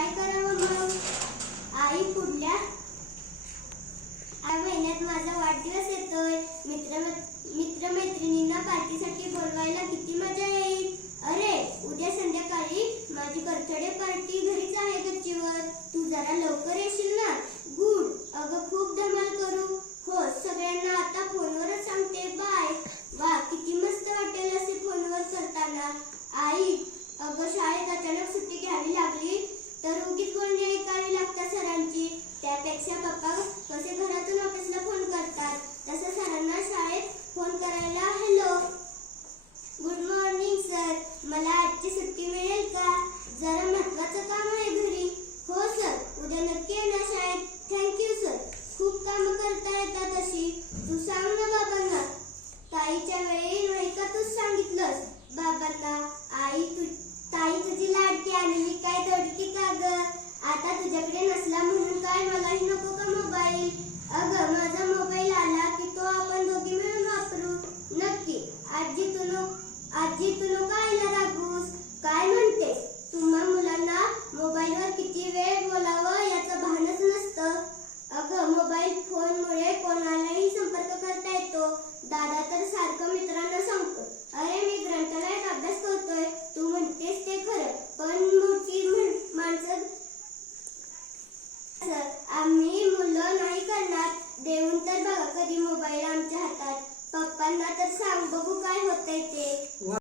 काय करावं मग? आई पुढल्या महिन्यात माझा वाढदिवस येतोय. मित्रमैत्रिणींना पार्टीसाठी बोलवायला किती मजा येईल. अरे उद्या संध्याकाळी माझी बर्थडे पार्टी घरीच आहे गच्चीवर. तू जरा लवकर येशील ना? गुड. अगं खूप धमाल करू. हो सगळ्यांना आता फोनवरच सांगते. बाय. वा किती मस्त वाटेल असे फोनवर करताना. आई अगं शाळेत अचानक सुट्टी घ्यावी लागली तर उगीच बोलणी ऐकावी लागतात सरांची. त्यापेक्षा पप्पा कसे घरातून ऑफिसला फोन करतात तसं सरांना शाळेत फोन करायला हॅलो गुड मॉर्निंग सर, मला आजची सुट्टी मिळेल का? जरा महत्वाचं काम आहे घरी. हो सर, उद्या नक्की येणार शाळेत. थँक्यू सर, खूप कामं करता येतात अशी. तू सांग ना बाबांना. ताईच्या वेळी नाही का तूच सांगितलंस बाबांना. ताई तुझी लाडकी आणि मी काय दडकी का ग? आता तुझ्याकडे नसला म्हणून काय मलाही नको का मोबाईल? अगं माझा मोबाईल आला की तो आपण दोघी मिळून वापरू. नक्की. आजी तू नको आईला रागूस. काय म्हणतेस? तुम्हा मुलांना मोबाईलवर किती वेळ बोलावं याचं भानच नसतं. अगं मोबाईल फोनमुळे कोणालाही संपर्क करता येतो. दादा तर सारखं मित्रांना सांगतो, अरे मी ग्रंथालयात अभ्यास करतोय. तू म्हणतेस ते खरं, पण मोठी माणसं आम्ही मुलं नाही करणार. देऊन तर बघा कधी मोबाईल आमच्या हातात. पप्पांना तर सांग बघू काय होतंय ते.